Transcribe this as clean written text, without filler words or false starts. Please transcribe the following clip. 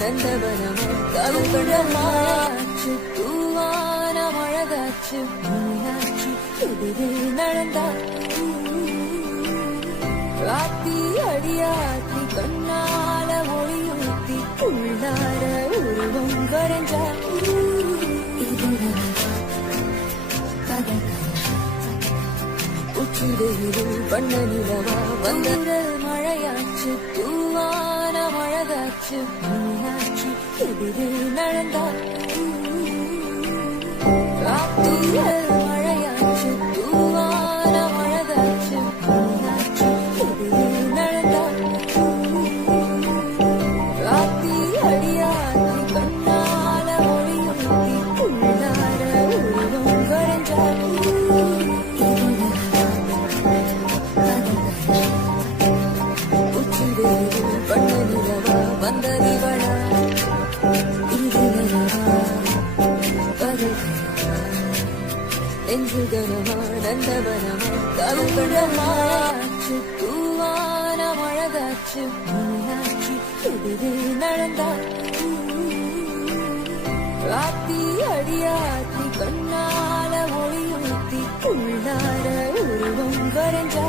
நந்தவனமா கவுகடமாச்சு தூவான மழகாச்சு மீனாட்சி எதிரே நடந்தா ராத்தி அடியாத்தி கண்ணால ஒளியூத்தி உள்ளார உருவம் வரைஞ்சா உச்சிடையிலும் பண்ண நிலவா வந்த மழையாச்சு தூவான மழகாச்சு மீனாட்சி எதிரே நடந்தா மழையாச்சு தூவான மழகாச்சு மீனாட்சி எதிரே நடந்தா ராத்தி அடியாத்தி கண்ணால ஒளியூத்தி உள்ளார உருவம் வரைஞ்சா நந்தவனமா கவுகடமாச்சு தூவான மழகாச்சு மீனாட்சி எதிரே நடந்தா ராத்தி அடியாத்தி கண்ணால ஒளியூத்தி உள்ளார உருவம் வரைஞ்சா